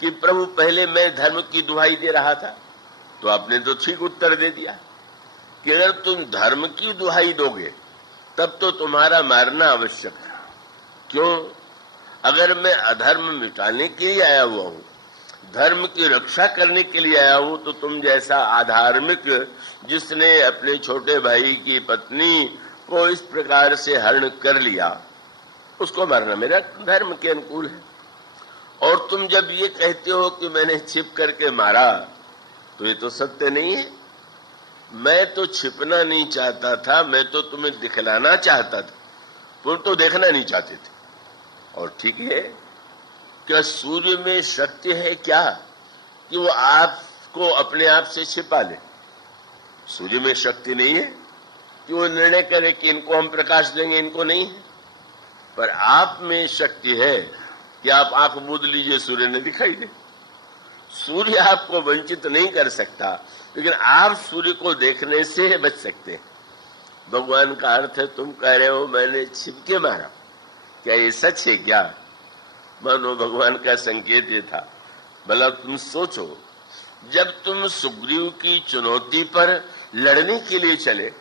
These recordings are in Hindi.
कि प्रभु पहले मैं धर्म की दुहाई दे रहा था, तो आपने तो ठीक उत्तर दे दिया कि अगर तुम धर्म की दुहाई दोगे तब तो तुम्हारा मारना आवश्यक है। क्यों? अगर मैं अधर्म मिटाने के लिए आया हुआ हूं, धर्म की रक्षा करने के लिए आया हूं, तो तुम जैसा अधार्मिक जिसने अपने छोटे भाई की पत्नी को इस प्रकार से हरण कर लिया, उसको मारना मेरा धर्म के अनुकूल है। और तुम जब ये कहते हो कि मैंने छिप करके मारा, तो ये तो सत्य नहीं है। मैं तो छिपना नहीं चाहता था, मैं तो तुम्हें दिखलाना चाहता था, तुम तो देखना नहीं चाहते थे। और ठीक है, क्या सूर्य में शक्ति है क्या कि वो आपको अपने आप से छिपा ले? सूर्य में शक्ति नहीं है कि वो निर्णय करे कि इनको हम प्रकाश देंगे, इनको नहीं है। पर आप में शक्ति है कि आप आंख मूंद लीजिए, सूर्य ने दिखाई दे। सूर्य आपको वंचित नहीं कर सकता, लेकिन आप सूर्य को देखने से बच सकते हैं। भगवान का अर्थ है, तुम कह रहे हो मैंने छिपके मारा, क्या ये सच है क्या? मानो भगवान का संकेत ये था, भला तुम सोचो, जब तुम सुग्रीव की चुनौती पर लड़ने के लिए चले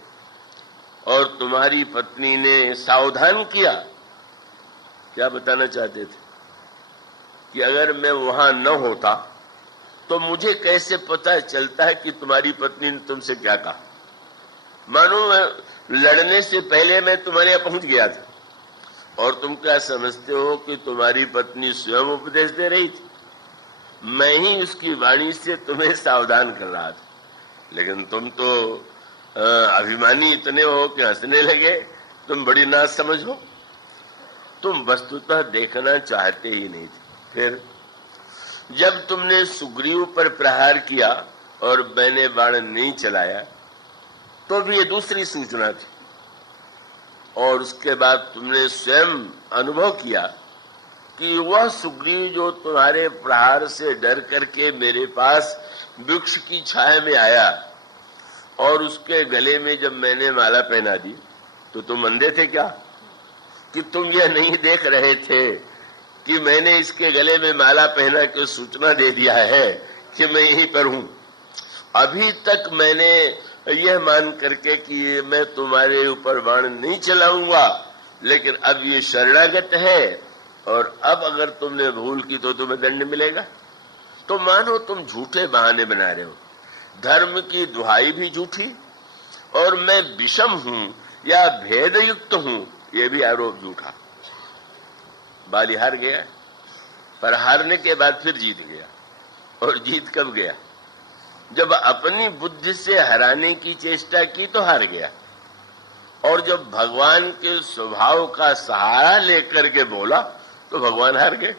और तुम्हारी पत्नी ने सावधान किया, क्या बताना चाहते थे कि अगर मैं वहां न होता तो मुझे कैसे पता चलता है कि तुम्हारी पत्नी ने तुमसे क्या कहा? मानो लड़ने से पहले मैं तुम्हारे यहां पहुंच गया था और तुम क्या समझते हो कि तुम्हारी पत्नी स्वयं उपदेश दे रही थी? मैं ही उसकी वाणी से तुम्हें सावधान कर रहा था। लेकिन तुम तो अभिमानी इतने हो कि हंसने लगे, तुम बड़ी नासमझ हो। तुम वस्तुतः देखना चाहते ही नहीं थे। फिर जब तुमने सुग्रीव पर प्रहार किया और मैंने बाण नहीं चलाया, तो भी ये दूसरी सूचना थी। और उसके बाद तुमने स्वयं अनुभव किया कि वह सुग्रीव जो तुम्हारे प्रहार से डर करके मेरे पास वृक्ष की छाया में आया और उसके गले में जब मैंने माला पहना दी, तो तुम अंधे थे क्या कि तुम यह नहीं देख रहे थे कि मैंने इसके गले में माला पहना के सूचना दे दिया है कि मैं यहीं पर हूं? अभी तक मैंने यह मान करके कि मैं तुम्हारे ऊपर बाण नहीं चलाऊंगा, लेकिन अब ये शरणागत है और अब अगर तुमने भूल की तो तुम्हें दंड मिलेगा। तो मानो तुम झूठे बहाने बना रहे हो। धर्म की दुहाई भी झूठी और मैं विषम हूं या भेदयुक्त हूं, यह भी आरोप झूठा। बाली हार गया, पर हारने के बाद फिर जीत गया। और जीत कब गया? जब अपनी बुद्धि से हराने की चेष्टा की तो हार गया, और जब भगवान के स्वभाव का सहारा लेकर के बोला तो भगवान हार गए।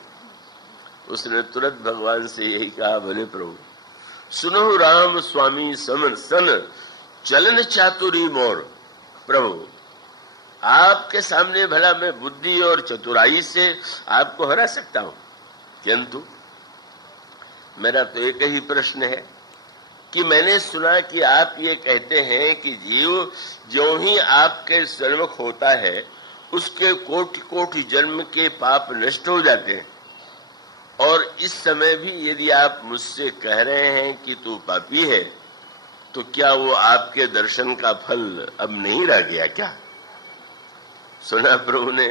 उसने तुरंत भगवान से यही कहा, भले प्रभु सुनो राम स्वामी समन सन चलन चातुरी मोर। प्रभु आपके सामने भला मैं बुद्धि और चतुराई से आपको हरा सकता हूं, किंतु मेरा तो एक ही प्रश्न है कि मैंने सुना कि आप ये कहते हैं कि जीव जो ही आपके सन्मुख होता है उसके कोटि कोटि जन्म के पाप नष्ट हो जाते हैं, और इस समय भी यदि आप मुझसे कह रहे हैं कि तू पापी है, तो क्या वो आपके दर्शन का फल अब नहीं रह गया क्या? सुना, प्रभु ने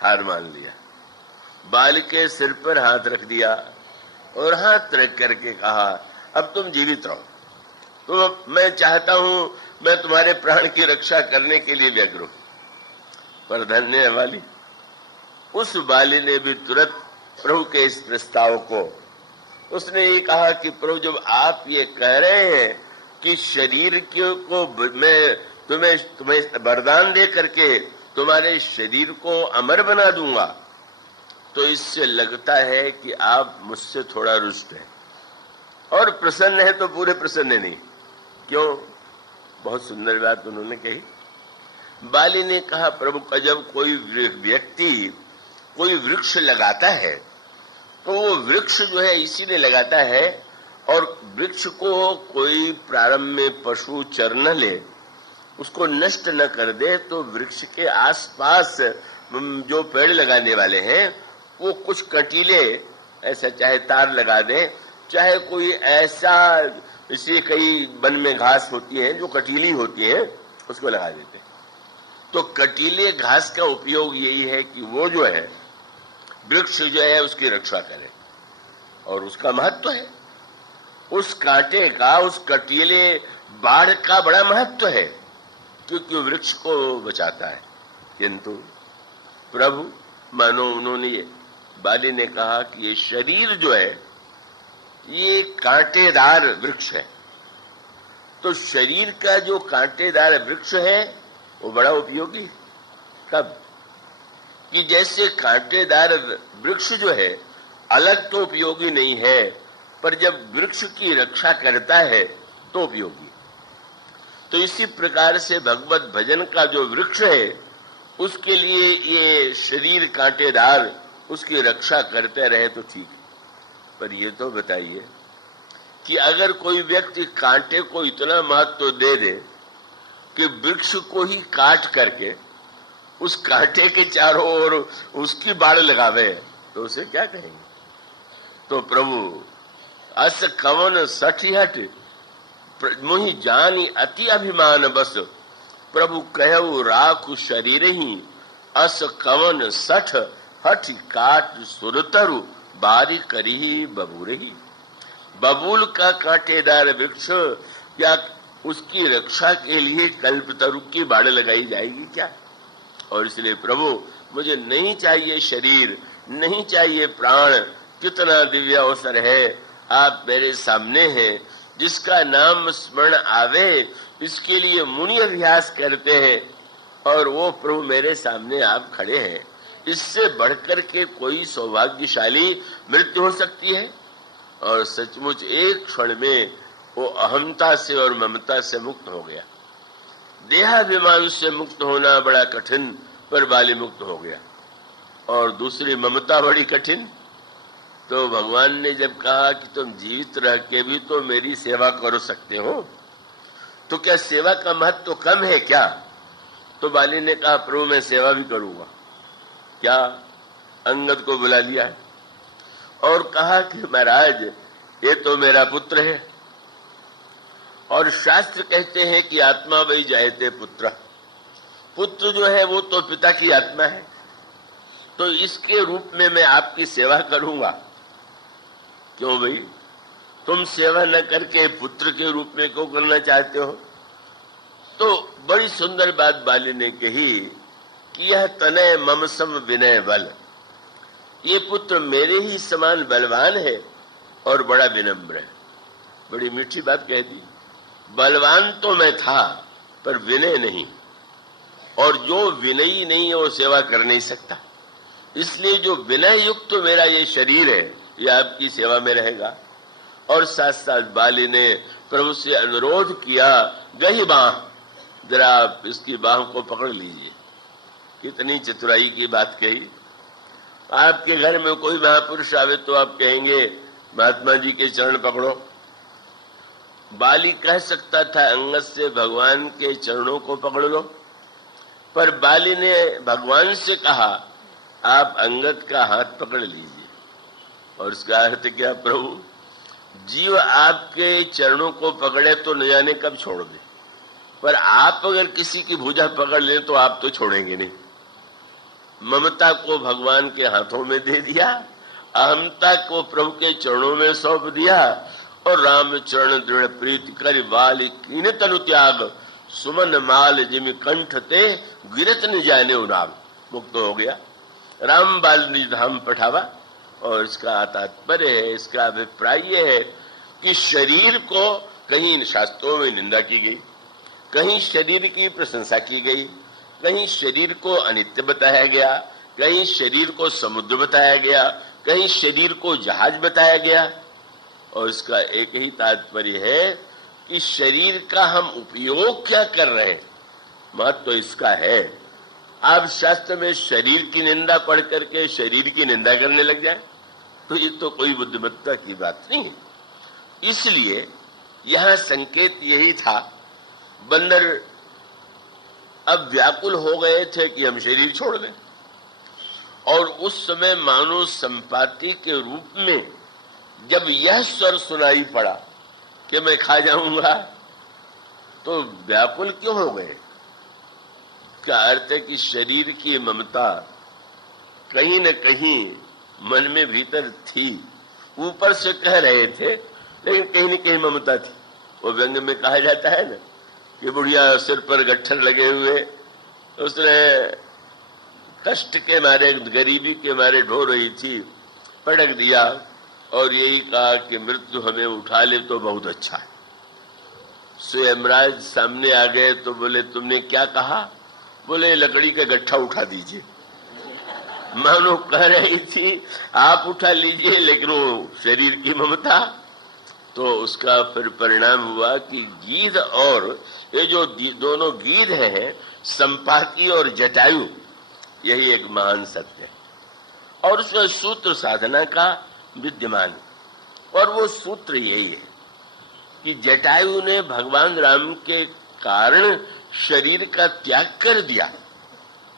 हार मान लिया, बाल के सिर पर हाथ रख दिया और हाथ रख करके कहा, अब तुम जीवित रहो, तो मैं चाहता हूं मैं तुम्हारे प्राण की रक्षा करने के लिए व्यग्र हूं। पर धन्य है बाली, उस बाली ने भी तुरंत प्रभु के इस प्रस्ताव को, उसने ये कहा कि प्रभु जब आप ये कह रहे हैं कि शरीर को मैं तुम्हें वरदान दे करके तुम्हारे शरीर को अमर बना दूंगा, तो इससे लगता है कि आप मुझसे थोड़ा रुष्ट हैं, और प्रसन्न है तो पूरे प्रसन्न नहीं। क्यों? बहुत सुंदर बात उन्होंने कही। बाली ने कहा, प्रभु का जब कोई व्यक्ति कोई वृक्ष लगाता है तो वो वृक्ष जो है इसीलिए लगाता है, और वृक्ष को कोई प्रारंभ में पशु चर न ले, उसको नष्ट न कर दे, तो वृक्ष के आसपास जो पेड़ लगाने वाले हैं वो कुछ कटीले ऐसा चाहे तार लगा दे, चाहे कोई ऐसा, इसे कई वन में घास होती है जो कटीली होती है, उसको लगा देते हैं। तो कटीले घास का उपयोग यही है कि वो जो है वृक्ष जो है उसकी रक्षा करे, और उसका महत्व है। उस कांटे का, उस कटीले बाढ़ का बड़ा महत्व है, क्योंकि वो वृक्ष को बचाता है। किंतु प्रभु, मानो उन्होंने, बाली ने कहा कि ये शरीर जो है ये कांटेदार वृक्ष है। तो शरीर का जो कांटेदार वृक्ष है वो बड़ा उपयोगी है। कब? कि जैसे कांटेदार वृक्ष जो है अलग तो उपयोगी नहीं है, पर जब वृक्ष की रक्षा करता है तो उपयोगी। तो इसी प्रकार से भगवत भजन का जो वृक्ष है उसके लिए ये शरीर कांटेदार उसकी रक्षा करते रहे तो ठीक है। पर ये तो बताइए कि अगर कोई व्यक्ति कांटे को इतना महत्व दे दे कि वृक्ष को ही काट करके उस कांटे के चारों ओर उसकी बाड़ लगावे, तो उसे क्या कहेंगे? तो प्रभु, अस कवन सठिहट मुहि जानी अति अभिमान बस, प्रभु कहु राखु शरीर ही, अस कवन सठ हठ काट सुरतरु, बारी करी बबूरही। बबूल का कांटेदार वृक्ष, क्या उसकी रक्षा के लिए कल्पतरु की बाड़ लगाई जाएगी क्या? और इसलिए प्रभु, मुझे नहीं चाहिए शरीर, नहीं चाहिए प्राण। कितना दिव्य अवसर है, आप मेरे सामने हैं। जिसका नाम स्मरण आवे इसके लिए मुनि अभ्यास करते हैं, और वो प्रभु मेरे सामने आप खड़े हैं। इससे बढ़कर के कोई सौभाग्यशाली मृत्यु हो सकती है? और सचमुच एक क्षण में वो अहमता से और ममता से मुक्त हो गया। देहाभिमान से मुक्त होना बड़ा कठिन, पर बाली मुक्त हो गया। और दूसरी ममता बड़ी कठिन। तो भगवान ने जब कहा कि तुम जीवित रह के भी तो मेरी सेवा कर सकते हो, तो क्या सेवा का महत्व तो कम है क्या? तो बाली ने कहा, प्रभु मैं सेवा भी करूंगा। क्या? अंगद को बुला लिया और कहा कि महाराज, ये तो मेरा पुत्र है, और शास्त्र कहते हैं कि आत्मा वही जायते पुत्र। पुत्र जो है वो तो पिता की आत्मा है, तो इसके रूप में मैं आपकी सेवा करूंगा। क्यों भाई, तुम सेवा न करके पुत्र के रूप में क्यों करना चाहते हो? तो बड़ी सुंदर बात बाली ने कही कि यह तनय मम सम विनय बल, ये पुत्र मेरे ही समान बलवान है और बड़ा विनम्र है। बड़ी मीठी बात कह दी। बलवान तो मैं था, पर विनय नहीं, और जो विनयी नहीं है वो सेवा कर नहीं सकता। इसलिए जो विनय युक्त तो मेरा ये शरीर है, ये आपकी सेवा में रहेगा। और साथ साथ बाली ने प्रभु से अनुरोध किया, गही बाह, जरा आप इसकी बाह को पकड़ लीजिए। कितनी चतुराई की बात कही। आपके घर में कोई महापुरुष आवे तो आप कहेंगे महात्मा जी के चरण पकड़ो। बाली कह सकता था अंगद से भगवान के चरणों को पकड़ लो, पर बाली ने भगवान से कहा आप अंगद का हाथ पकड़ लीजिए। और इसका अर्थ क्या? प्रभु, जीव आपके चरणों को पकड़े तो न जाने कब छोड़ दे, पर आप अगर किसी की भुजा पकड़ ले तो आप तो छोड़ेंगे नहीं। ममता को भगवान के हाथों में दे दिया, अहमता को प्रभु के चरणों में सौंप दिया, और राम चरण दृढ़ प्रीति कर बाली कीन तनु त्याग, सुमन माल जिम कंठ ते गिरत न जाने उनाग। मुक्त हो गया। राम बाल निज धाम पठावा। और इसका तात्पर्य है, इसका अभिप्राय यह है कि शरीर को कहीं शास्त्रों में निंदा की गई, कहीं शरीर की प्रशंसा की गई, कहीं शरीर को अनित्य बताया गया, कहीं शरीर को समुद्र बताया गया, कहीं शरीर को जहाज बताया गया। और इसका एक ही तात्पर्य है कि शरीर का हम उपयोग क्या कर रहे हैं, महत्व तो इसका है। आप शास्त्र में शरीर की निंदा पढ़ करके शरीर की निंदा करने लग जाए तो ये तो कोई बुद्धिमत्ता की बात नहीं है। इसलिए यहां संकेत यही था, बंदर अब व्याकुल हो गए थे कि हम शरीर छोड़ दें, और उस समय मानो संपाति के रूप में जब यह स्वर सुनाई पड़ा कि मैं खा जाऊंगा, तो व्याकुल क्यों हो गए? क्या अर्थ है कि शरीर की ममता कहीं न कहीं मन में भीतर थी, ऊपर से कह रहे थे लेकिन कहीं न कहीं ममता थी। वो व्यंग में कहा जाता है ना कि बुढ़िया सिर पर गट्ठर लगे हुए, उसने कष्ट के मारे, गरीबी के मारे ढो रही थी, पटक दिया और यही कहा कि मृत्यु हमें उठा ले तो बहुत अच्छा है। सो यमराज सामने आ गए तो बोले तुमने क्या कहा? बोले लकड़ी का गट्ठा उठा दीजिए। मानो कह रही थी आप उठा लीजिए, लेकिन वो शरीर की ममता। तो उसका फिर परिणाम हुआ कि गीध और ये जो दोनों गीध हैं, संपाति और जटायु, यही एक महान सत्य है और उसमें सूत्र साधना का विद्यमान। और वो सूत्र यही है कि जटायु ने भगवान राम के कारण शरीर का त्याग कर दिया,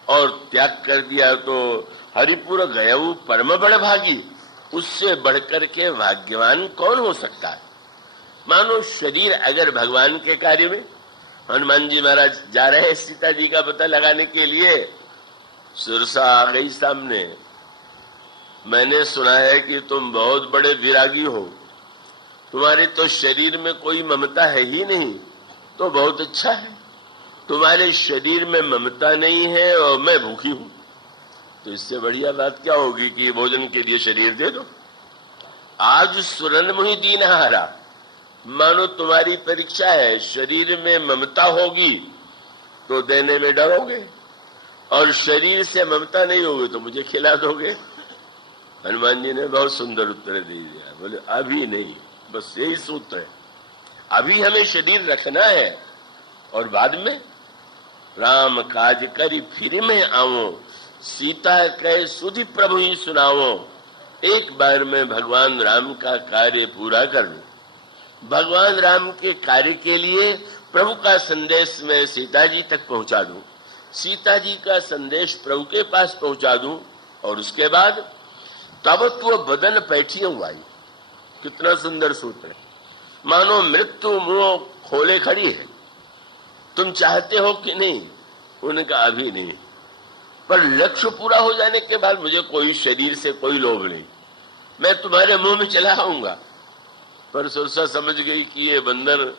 और त्याग कर दिया तो हरिपुर गयऊ परम बड़ भागी, उससे बढ़कर के भाग्यवान कौन हो सकता है? मानो शरीर अगर भगवान के कार्य में, हनुमान जी महाराज जा रहे हैं सीता जी का पता लगाने के लिए, सुरसा आ गई सामने, मैंने सुना है कि तुम बहुत बड़े विरागी हो, तुम्हारे तो शरीर में कोई ममता है ही नहीं। तो बहुत अच्छा है, तुम्हारे शरीर में ममता नहीं है और मैं भूखी हूं, तो इससे बढ़िया बात क्या होगी कि भोजन के लिए शरीर दे दो। आज सुरन मुहि दीन हारा, मानो तुम्हारी परीक्षा है, शरीर में ममता होगी तो देने में डरोगे, और शरीर से ममता नहीं होगी तो मुझे खिला दोगे। हनुमान जी ने बहुत सुंदर उत्तर दे दिया, बोले अभी नहीं, बस यही सूत्र है, अभी हमें शरीर रखना है और बाद में राम काज करी फिर में आवो, सीता कहे सुधि प्रभु ही सुनावो। एक बार में भगवान राम का कार्य पूरा कर लूं, भगवान राम के कार्य के लिए प्रभु का संदेश मैं सीता जी तक पहुंचा दूं, सीता जी का संदेश प्रभु के पास पहुंचा दूं, और उसके बाद तब तो बदन पैठियों आई। कितना सुंदर सूत्र है, मानो मृत्यु मुंह खोले खड़ी है, तुम चाहते हो कि नहीं? उनका अभी नहीं, पर लक्ष्य पूरा हो जाने के बाद मुझे कोई शरीर से कोई लोभ नहीं, मैं तुम्हारे मुंह में चला आऊंगा। पर सुरसा समझ गई कि ये बंदर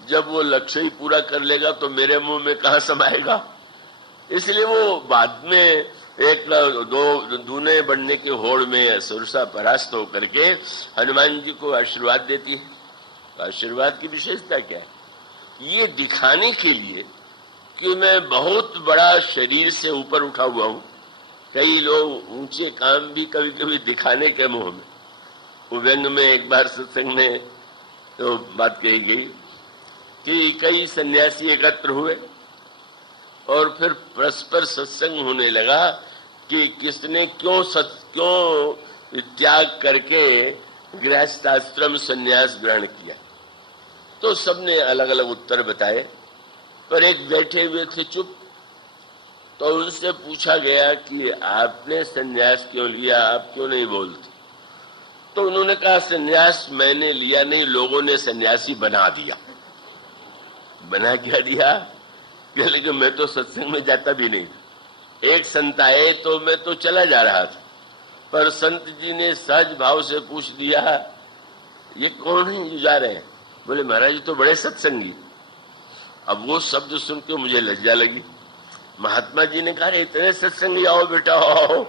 जब वो लक्ष्य ही पूरा कर लेगा तो मेरे मुंह में कहां समाएगा, इसलिए वो बाद में एक दो दूने बढ़ने की होड़ में सुरसा परास्त होकर के हनुमान जी को आशीर्वाद देती है। आशीर्वाद की विशेषता क्या है? ये दिखाने के लिए कि मैं बहुत बड़ा शरीर से ऊपर उठा हुआ हूं। कई लोग ऊंचे काम भी कभी कभी दिखाने के मुंह में। वो व्यंग में एक बार सत्संग में तो बात कही गई कि कई सन्यासी एकत्र हुए और फिर परस्पर सत्संग होने लगा कि किसने क्यों त्याग करके गृहस्थाश्रम संन्यास ग्रहण किया। तो सबने अलग अलग उत्तर बताए, पर एक बैठे हुए थे चुप। तो उनसे पूछा गया कि आपने संन्यास क्यों लिया, आप क्यों नहीं बोलते? तो उन्होंने कहा संन्यास मैंने लिया नहीं, लोगों ने सन्यासी बना दिया। बना क्या दिया? लेकिन मैं तो सत्संग में जाता भी नहीं था। एक संत आए तो मैं तो चला जा रहा था, पर संत जी ने सहज भाव से पूछ दिया ये कौन है जो जा रहे हैं? बोले महाराज जी तो बड़े सत्संगी। अब वो शब्द सुन के मुझे लज्जा लगी। महात्मा जी ने कहा इतने सत्संगी, आओ बेटा आओ।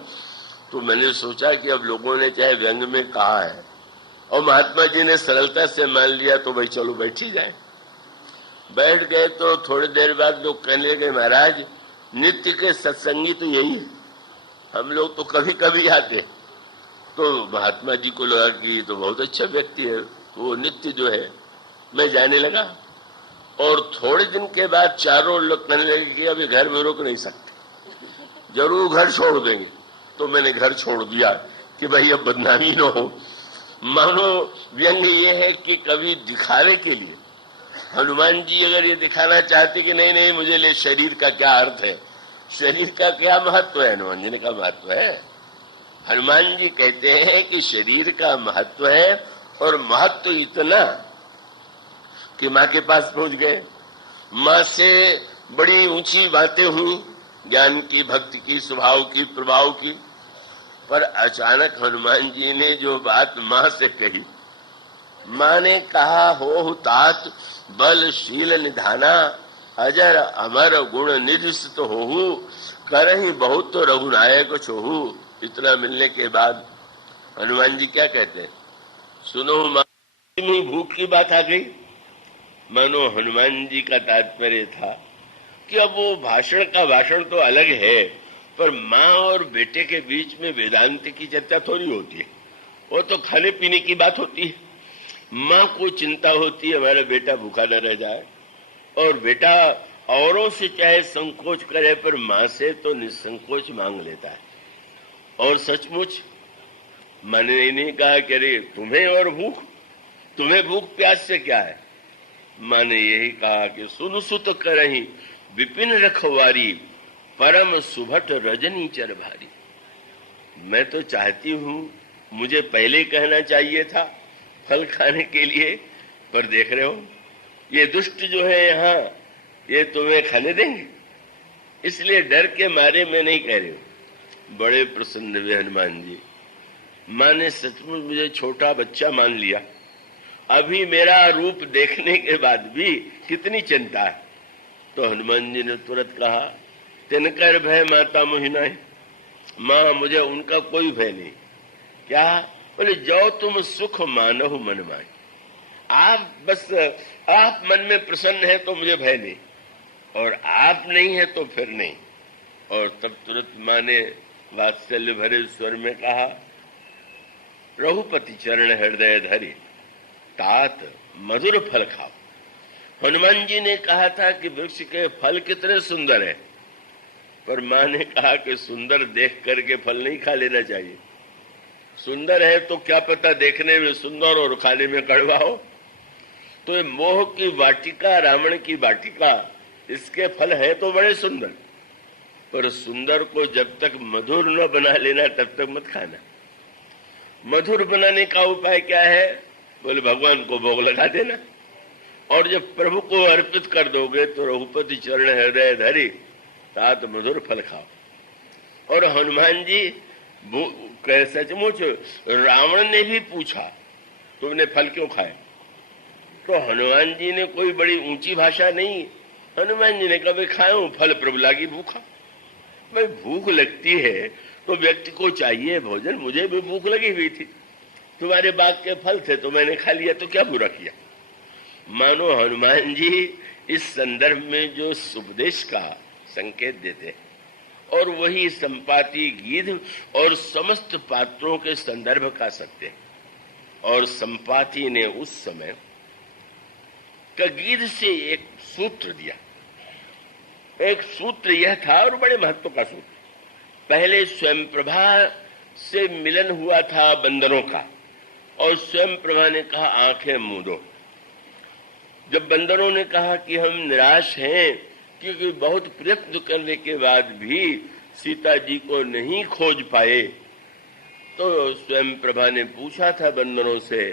तो मैंने सोचा कि अब लोगों ने चाहे व्यंग में कहा है और महात्मा जी ने सरलता से मान लिया तो भाई चलो बैठ ही जाए। बैठ गए तो थोड़ी देर बाद लोग कहने लगे महाराज नित्य के सत्संगी तो यही है, हम लोग तो कभी कभी आते। तो महात्मा जी को लगा कि तो बहुत अच्छा व्यक्ति है, वो नित्य जो है। मैं जाने लगा और थोड़े दिन के बाद चारों लोग कहने लगे कि अभी घर में रुक नहीं सकते, जरूर घर छोड़ देंगे। तो मैंने घर छोड़ दिया कि भाई अब बदनामी न हो। मानो व्यंग ये है कि कभी दिखावे के लिए हनुमान जी अगर ये दिखाना चाहते कि नहीं नहीं मुझे ले शरीर का क्या अर्थ है, शरीर का क्या महत्व है, हनुमान जी ने कहा महत्व है, हनुमान जी कहते हैं कि शरीर का महत्व है और महत्व इतना कि माँ के पास पहुंच गए। माँ से बड़ी ऊंची बातें हुई, ज्ञान की, भक्ति की, स्वभाव की, प्रभाव की, पर अचानक हनुमान जी ने जो बात माँ से कही, माँ ने कहा, हो तात बलशील निधाना, अजर अमर गुण निधि तो होहु, करहि बहुत तो रघुनायक छोहु। इतना मिलने के बाद हनुमान जी क्या कहते हैं, सुनो माँ, भूख की बात आ गई। मानो हनुमान जी का तात्पर्य था कि अब वो भाषण का भाषण तो अलग है, पर माँ और बेटे के बीच में वेदांत की चर्चा थोड़ी होती है, वो तो खाने पीने की बात होती है। माँ को चिंता होती है हमारा बेटा भूखा न रह जाए, और बेटा औरों से चाहे संकोच करे पर माँ से तो निसंकोच मांग लेता है। और सचमुच माँ ने नहीं कहा कि अरे तुम्हें और भूख, तुम्हें भूख प्यास से क्या है। माँ ने यही कहा कि सुन सुत करहि विपिन रखवारी, परम सुभट रजनी चर भारी। मैं तो चाहती हूँ, मुझे पहले कहना चाहिए था फल खाने के लिए, पर देख रहे हो ये दुष्ट जो है यहाँ, ये तुम्हें खाने देंगे, इसलिए डर के मारे मैं नहीं कह रही हूँ। बड़े प्रसन्न हुए हनुमान जी। माँ ने सचमुच मुझे छोटा बच्चा मान लिया, अभी मेरा रूप देखने के बाद भी कितनी चिंता है। तो हनुमान जी ने तुरंत कहा, तिनकर भय माता मोहिनाए, माँ मुझे उनका कोई भय नहीं। क्या? बोले जो तुम सुख मानहु मन माए, आप बस आप मन में प्रसन्न है तो मुझे भय नहीं, और आप नहीं है तो फिर नहीं। और तब तुरंत माँ ने वात्सल्य भरे स्वर में कहा, रघुपति चरण हृदय धरि, तात मधुर फल खाओ। हनुमान जी ने कहा था कि वृक्ष के फल कितने सुंदर हैं, पर माँ ने कहा कि सुंदर देख करके फल नहीं खा लेना चाहिए। सुंदर है तो क्या पता देखने में सुंदर और खाने में कड़वा हो। तो ये मोह की वाटिका, रावण की वाटिका, इसके फल है तो बड़े सुंदर, पर सुंदर को जब तक मधुर न बना लेना तब तक मत खाना। मधुर बनाने का उपाय क्या है? बोले भगवान को भोग लगा देना, और जब प्रभु को अर्पित कर दोगे तो रघुपति चरण हृदय धरि, तात मधुर फल खाओ। और हनुमान जी सचमुच रावण ने भी पूछा तुमने फल क्यों खाए, तो हनुमान जी ने कोई बड़ी ऊंची भाषा नहीं, हनुमान जी ने कहा, भाई खाऊं फल प्रभु लागी भूखा। भाई भूख लगती है तो व्यक्ति को चाहिए भोजन, मुझे भी भूख लगी हुई थी, तुम्हारे बाग के फल थे तो मैंने खा लिया, तो क्या बुरा किया। मानो हनुमान जी इस संदर्भ में जो उपदेश का संकेत देते हैं, और वही संपाति, गीध और समस्त पात्रों के संदर्भ का सत्य है। और संपाति ने उस समय गीध से एक सूत्र दिया। एक सूत्र यह था, और बड़े महत्व का सूत्र। पहले स्वयं प्रभा से मिलन हुआ था बंदरों का, और स्वयं प्रभा ने कहा आंखें मूंदो। जब बंदरों ने कहा कि हम निराश हैं क्योंकि बहुत प्रयत्न करने के बाद भी सीता जी को नहीं खोज पाए, तो स्वयं प्रभा ने पूछा था बंदरों से,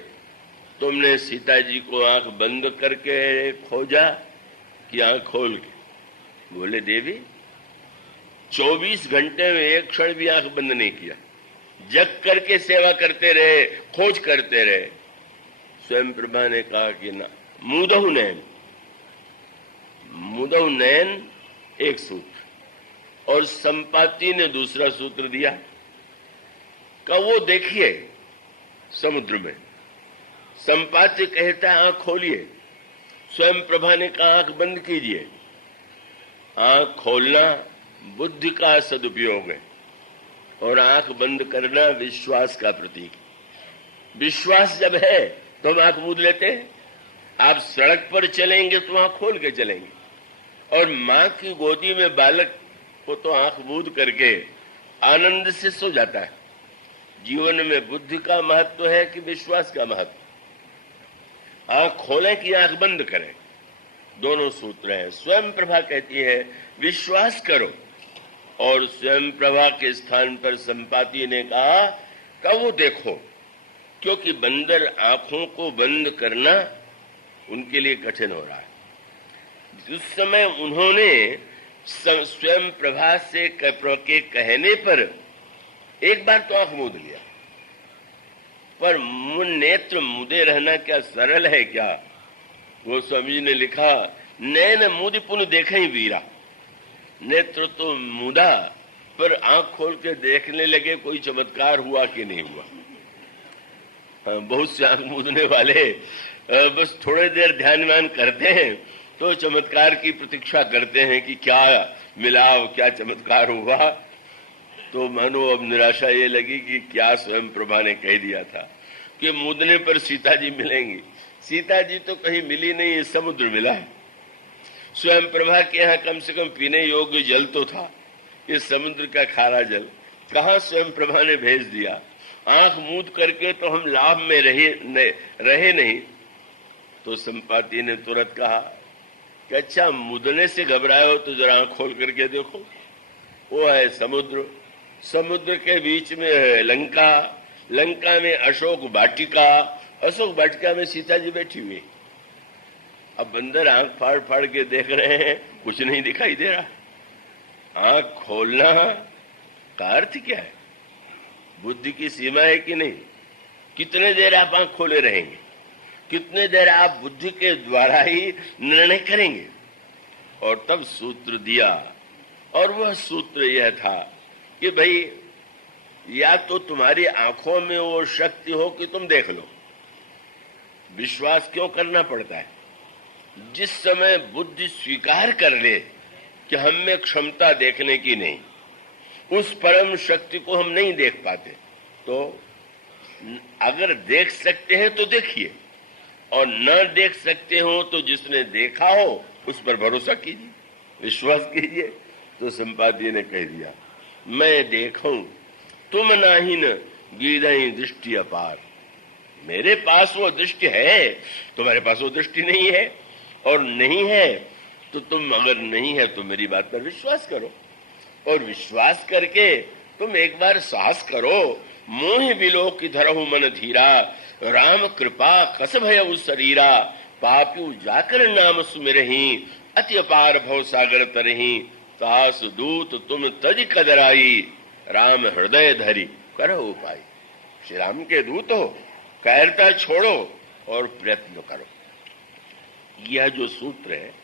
तुमने सीता जी को आंख बंद करके खोजा कि आंख खोल के? बोले देवी 24 घंटे में एक क्षण भी आंख बंद नहीं किया, जग करके सेवा करते रहे, खोज करते रहे। स्वयं प्रभा ने कहा कि ना, मुदहु नयन, मुदहु नयन एक सूत्र, और संपाति ने दूसरा सूत्र दिया का वो देखिए समुद्र में। संपाति कहता है आंख खोलिए, स्वयं प्रभा ने कहा आंख बंद कीजिए। आंख खोलना बुद्धि का सदुपयोग है, और आंख बंद करना विश्वास का प्रतीक। विश्वास जब है तो हम आंख मूंद लेते हैं। आप सड़क पर चलेंगे तो आंख खोल के चलेंगे, और माँ की गोदी में बालक को तो आंख मूंद करके आनंद से सो जाता है। जीवन में बुद्धि का महत्व है कि विश्वास का महत्व? आंख खोलें कि आंख बंद करें, दोनों सूत्र हैं। स्वयं प्रभा कहती है विश्वास करो और स्वयं प्रभा के स्थान पर संपाति ने कहा कि वो देखो, क्योंकि बंदर आंखों को बंद करना उनके लिए कठिन हो रहा है। उस समय उन्होंने स्वयं प्रभा से के कहने पर एक बार तो आंख मूंद लिया, पर नेत्र मुदे रहना क्या सरल है क्या? वो स्वामी जी ने लिखा, नैन मुदि पुन देखे ही वीरा। नेत्र तो मुदा, पर आंख खोल के देखने लगे, कोई चमत्कार हुआ कि नहीं हुआ? बहुत से आंख मूंदने वाले बस थोड़े देर ध्यानमान करते हैं तो चमत्कार की प्रतीक्षा करते हैं कि क्या मिला, क्या चमत्कार हुआ। तो मानो अब निराशा ये लगी कि क्या स्वयं प्रभा ने कह दिया था कि मूंदने पर सीता जी मिलेंगी। सीता जी तो कहीं मिली नहीं, समुद्र मिला है। स्वयं प्रभा के यहाँ कम से कम पीने योग्य जल तो था, ये समुद्र का खारा जल कहाँ स्वयं प्रभा ने भेज दिया। आंख मूंद करके तो हम लाभ में रहे नहीं। तो संपाति ने तुरंत कहा कि अच्छा, मुदने से घबराए हो तो जरा आंख खोल करके देखो। वो है समुद्र, समुद्र के बीच में है लंका, लंका में अशोक वाटिका, अशोक वाटिका में सीता जी बैठी हुई। अब बंदर आंख फाड़ फाड़ के देख रहे हैं, कुछ नहीं दिखाई दे रहा। आंख खोलना का अर्थ क्या है? बुद्धि की सीमा है कि नहीं? कितने देर आप आंख खोले रहेंगे? कितने देर आप बुद्धि के द्वारा ही निर्णय करेंगे? और तब सूत्र दिया, और वह सूत्र यह था कि भाई, या तो तुम्हारी आंखों में वो शक्ति हो कि तुम देख लो। विश्वास क्यों करना पड़ता है? जिस समय बुद्धि स्वीकार कर ले कि हम में क्षमता देखने की नहीं, उस परम शक्ति को हम नहीं देख पाते, तो अगर देख सकते हैं तो देखिए, और न देख सकते हो तो जिसने देखा हो उस पर भरोसा कीजिए, विश्वास कीजिए। तो संपाति ने कह दिया, मैं देखूं तुम नाही न गीधई दृष्टि अपार। मेरे पास वो दृष्टि है, तुम्हारे पास वो दृष्टि नहीं है, और नहीं है तो तुम, अगर नहीं है तो मेरी बात पर विश्वास करो, और विश्वास करके तुम एक बार साहस करो। मोह बिलो की धरहु मन धीरा, राम कृपा कस भयउ शरीरा, पापी जाकर नाम सुमिरहि, अति अपार भव सागर तरहि, तास दूत तुम तज कदराई, राम हृदय धरी करो उपाय। श्री राम के दूत हो, कायरता छोड़ो और प्रयत्न करो। यह जो सूत्र है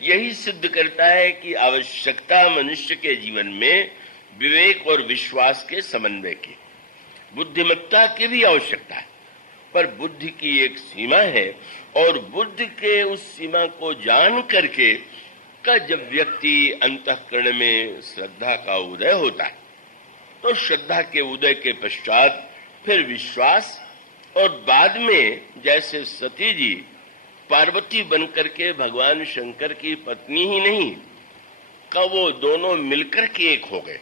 यही सिद्ध करता है कि आवश्यकता मनुष्य के जीवन में विवेक और विश्वास के समन्वय की, बुद्धिमत्ता की भी आवश्यकता है, पर बुद्धि की एक सीमा है, और बुद्धि के उस सीमा को जान करके का जब व्यक्ति अंतःकरण में श्रद्धा का उदय होता है, तो श्रद्धा के उदय के पश्चात फिर विश्वास, और बाद में जैसे सती जी पार्वती बनकर के भगवान शंकर की पत्नी ही नहीं, का वो दोनों मिलकर के एक हो गए।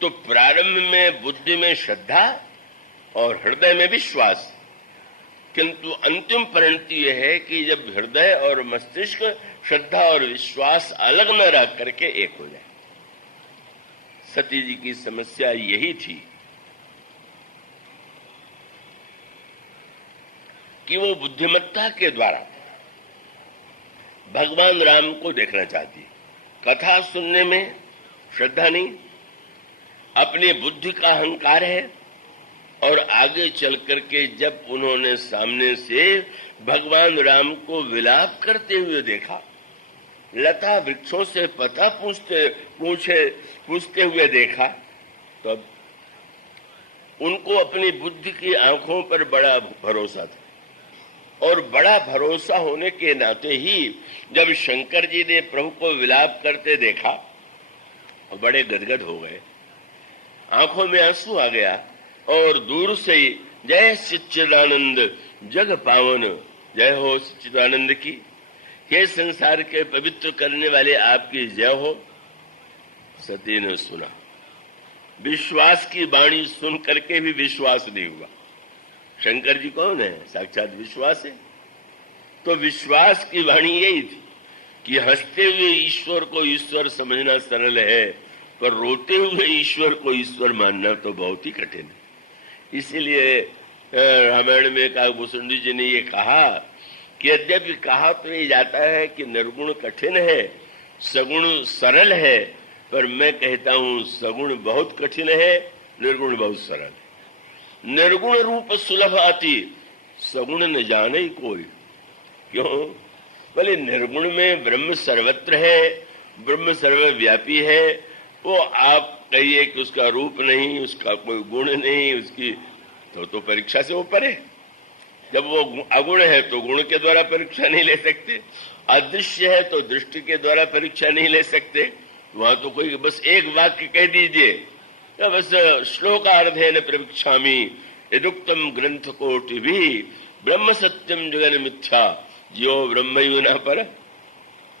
तो प्रारंभ में बुद्धि में श्रद्धा और हृदय में विश्वास, किंतु अंतिम परिणति यह है कि जब हृदय और मस्तिष्क, श्रद्धा और विश्वास अलग न रह करके एक हो जाए। सती जी की समस्या यही थी कि वो बुद्धिमत्ता के द्वारा भगवान राम को देखना चाहती, कथा सुनने में श्रद्धा नहीं, अपनी बुद्धि का अहंकार है। और आगे चल करके जब उन्होंने सामने से भगवान राम को विलाप करते हुए देखा, लता वृक्षों से पता पूछते हुए देखा, तो उनको अपनी बुद्धि की आंखों पर बड़ा भरोसा था, और बड़ा भरोसा होने के नाते ही जब शंकर जी ने प्रभु को विलाप करते देखा, बड़े गदगद हो गए, आंखों में आंसू आ गया, और दूर से ही जय सच्चिदानंद जग पावन, जय हो सच्चिदानंद की, हे संसार के पवित्र करने वाले आपकी जय हो। सती ने सुना, विश्वास की वाणी सुन करके भी विश्वास नहीं हुआ। शंकर जी कौन है? साक्षात विश्वास है। तो विश्वास की वाणी यही थी कि हंसते हुए ईश्वर को ईश्वर समझना सरल है, पर रोते हुए ईश्वर को ईश्वर मानना तो बहुत ही कठिन है। इसीलिए रामायण में काकभूषुंडी जी ने ये कहा कि यद्यपि कहा तो ये जाता है कि निर्गुण कठिन है, सगुण सरल है, पर मैं कहता हूं सगुण बहुत कठिन है, निर्गुण बहुत सरल है। निर्गुण रूप सुलभ अति, सगुण न जाने कोई। क्यों? बोले निर्गुण में ब्रह्म सर्वत्र है, ब्रह्म सर्वव्यापी है। वो आप कहिए कि उसका रूप नहीं, उसका कोई गुण नहीं, उसकी तो परीक्षा से ऊपर है। जब वो अगुण है तो गुण के द्वारा परीक्षा नहीं ले सकते, अदृश्य है तो दृष्टि के द्वारा परीक्षा नहीं ले सकते। वहां तो कोई बस एक वाक्य कह दीजिए, बस श्लोकार्धेन प्रवीक्षामि यदुक्तम ग्रंथ कोटि भी ब्रह्म सत्यम जगन मिथ्या जियो ब्रह्मैव न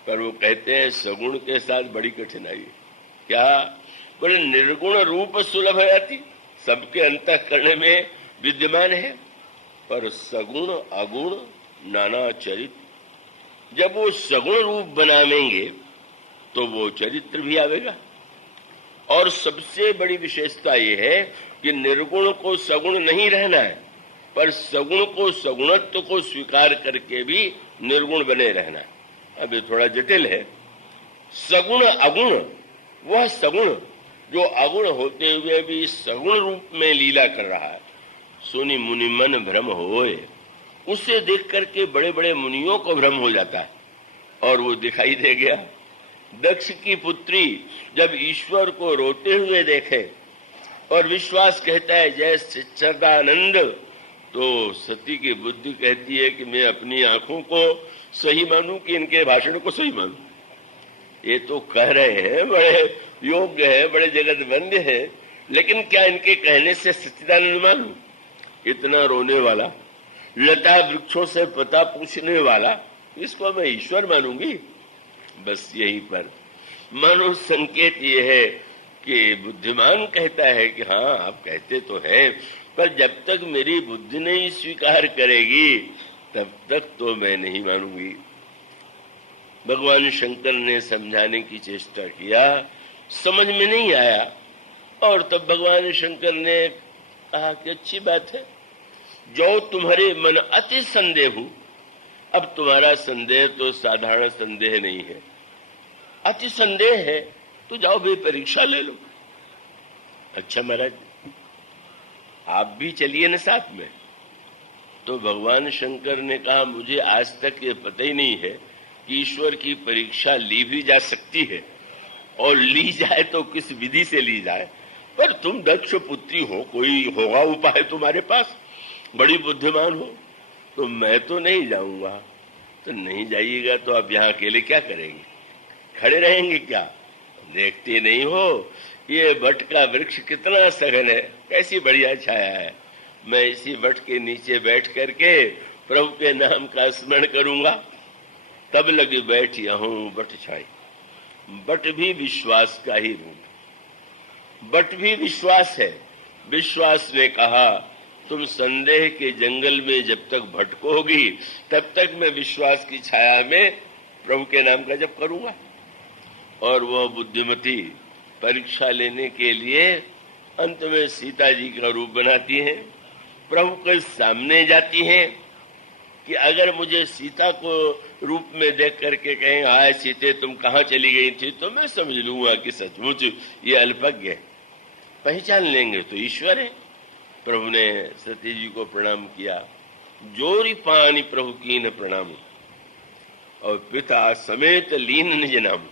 पर वो कहते हैं सगुण के साथ बड़ी कठिनाई है। क्या? बोले निर्गुण रूप सुलभ है, सबके अंतःकरण में विद्यमान है, पर सगुण अगुण नाना चरित्र। जब वो सगुण रूप बनावेंगे तो वो चरित्र भी आवेगा। और सबसे बड़ी विशेषता ये है कि निर्गुण को सगुण नहीं रहना है, पर सगुण को सगुणत्व को स्वीकार करके भी निर्गुण बने रहना है। अब ये थोड़ा जटिल है। सगुण अगुण, वह सगुण जो अगुण होते हुए भी सगुण रूप में लीला कर रहा है, सुनि मुनि मन भ्रम होए, उसे देख करके बड़े बड़े मुनियों को भ्रम हो जाता है और वो दिखाई दे गया। दक्ष की पुत्री जब ईश्वर को रोते हुए देखे और विश्वास कहता है जय सच्चिदानंद, तो सती की बुद्धि कहती है कि मैं अपनी आंखों को सही मानूं कि इनके भाषण को सही मानूं। ये तो कह रहे हैं बड़े योग्य है, बड़े जगत वंद्य है, लेकिन क्या इनके कहने से सच्चिदानंद मानूं? इतना रोने वाला, लता वृक्षों से पता पूछने वाला, इसको मैं ईश्वर मानूंगी? बस यहीं पर मानो संकेत ये है कि बुद्धिमान कहता है कि हाँ आप कहते तो हैं, पर जब तक मेरी बुद्धि नहीं स्वीकार करेगी तब तक तो मैं नहीं मानूंगी। भगवान शंकर ने समझाने की चेष्टा किया, समझ में नहीं आया, और तब भगवान शंकर ने कहा कि अच्छी बात है, जो तुम्हारे मन अति संदेह हो। अब तुम्हारा संदेह तो साधारण संदेह नहीं है, अति संदेह है, तो जाओ भी परीक्षा ले लो। अच्छा महाराज आप भी चलिए न साथ में। तो भगवान शंकर ने कहा मुझे आज तक ये पता ही नहीं है कि ईश्वर की परीक्षा ली भी जा सकती है, और ली जाए तो किस विधि से ली जाए। पर तुम दक्ष पुत्री हो, कोई होगा उपाय तुम्हारे पास, बड़ी बुद्धिमान हो, तो मैं तो नहीं जाऊंगा। तो नहीं जाइएगा तो आप यहाँ अकेले क्या करेंगे? खड़े रहेंगे क्या? देखते नहीं हो ये वट का वृक्ष कितना सघन है, कैसी बढ़िया छाया है। मैं इसी वट के नीचे बैठ करके प्रभु के नाम का स्मरण करूंगा, तब लगे बैठ यहूं वट छाई। वट भी विश्वास का ही रूप, वट भी विश्वास है। विश्वास ने कहा तुम संदेह के जंगल में जब तक भटकोगी तब तक मैं विश्वास की छाया में प्रभु के नाम का जप करूंगा। और वह बुद्धिमती परीक्षा लेने के लिए अंत में सीता जी का रूप बनाती हैं, प्रभु के सामने जाती हैं कि अगर मुझे सीता को रूप में देख करके कहें हाय सीते तुम कहाँ चली गई थी, तो मैं समझ लूंगा कि सचमुच ये अल्पज्ञ है। पहचान लेंगे तो ईश्वर है। प्रभु ने सती जी को प्रणाम किया, जोरी पानी प्रभु की न प्रणाम, और पिता समेत लीन निज नाम।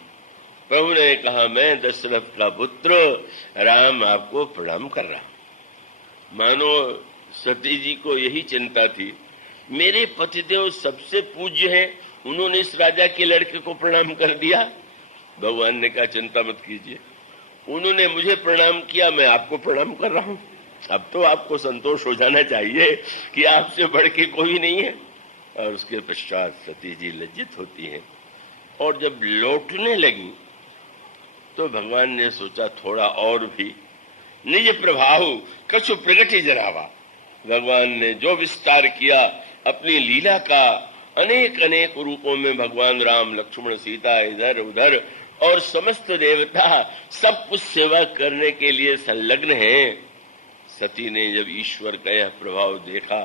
प्रभु ने कहा मैं दशरथ का पुत्र राम आपको प्रणाम कर रहा। मानो सती जी को यही चिंता थी, मेरे पतिदेव सबसे पूज्य हैं, उन्होंने इस राजा के लड़के को प्रणाम कर दिया। भगवान ने कहा चिंता मत कीजिए, उन्होंने मुझे प्रणाम किया, मैं आपको प्रणाम कर रहा हूं। अब तो आपको संतोष हो जाना चाहिए कि आपसे बढ़ के कोई नहीं है। और उसके पश्चात सती जी लज्जित होती हैं, और जब लौटने लगी तो भगवान ने सोचा थोड़ा और भी निज प्रभाव कछु प्रगति जरावा। भगवान ने जो विस्तार किया अपनी लीला का, अनेक अनेक रूपों में भगवान राम लक्ष्मण सीता इधर उधर और समस्त देवता सब कुछ सेवा करने के लिए संलग्न हैं। सती ने जब ईश्वर का यह प्रभाव देखा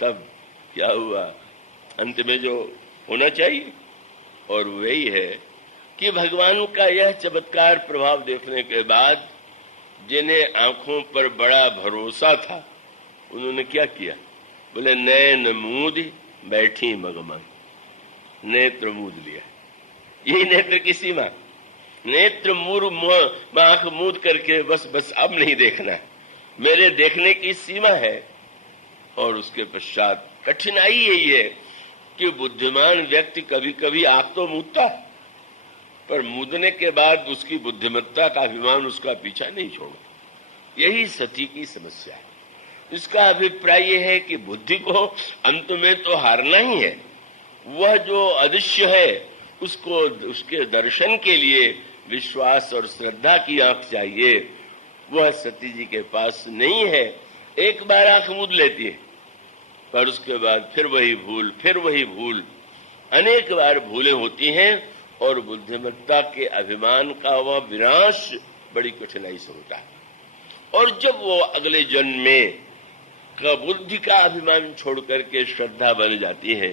तब क्या हुआ, अंत में जो होना चाहिए और वही है कि भगवान का यह चमत्कार प्रभाव देखने के बाद जिन्हें आंखों पर बड़ा भरोसा था उन्होंने क्या किया, बोले नैन मूद बैठी मगमग, नेत्र मूद लिया। यही नेत्र की सीमा, नेत्र आंख मूद करके बस अब नहीं देखना है, मेरे देखने की सीमा है। और उसके पश्चात कठिनाई यही है कि बुद्धिमान व्यक्ति कभी कभी आंख तो मूदता है, पर मूदने के बाद उसकी बुद्धिमत्ता का अभिमान उसका पीछा नहीं छोड़ता। यही सती की समस्या है। इसका अभिप्राय यह है कि बुद्धि को अंत में तो हारना ही है। वह जो अदृश्य है उसको, उसके दर्शन के लिए विश्वास और श्रद्धा की आंख चाहिए। वह सती जी के पास नहीं है। एक बार आंख मूंद लेती है पर उसके बाद फिर वही भूल, अनेक बार भूलें होती हैं और बुद्धिमत्ता के अभिमान का वह विनाश बड़ी कठिनाई से होता है। और जब वो अगले जन्म में बुद्धि का अभिमान छोड़ करके श्रद्धा बन जाती है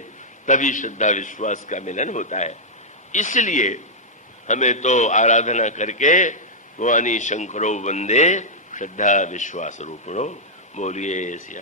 तभी श्रद्धा विश्वास का मिलन होता है। इसलिए हमें तो आराधना करके भवानी शंकरो वंदे श्रद्धा विश्वास रूपणो, बोलिए सिया।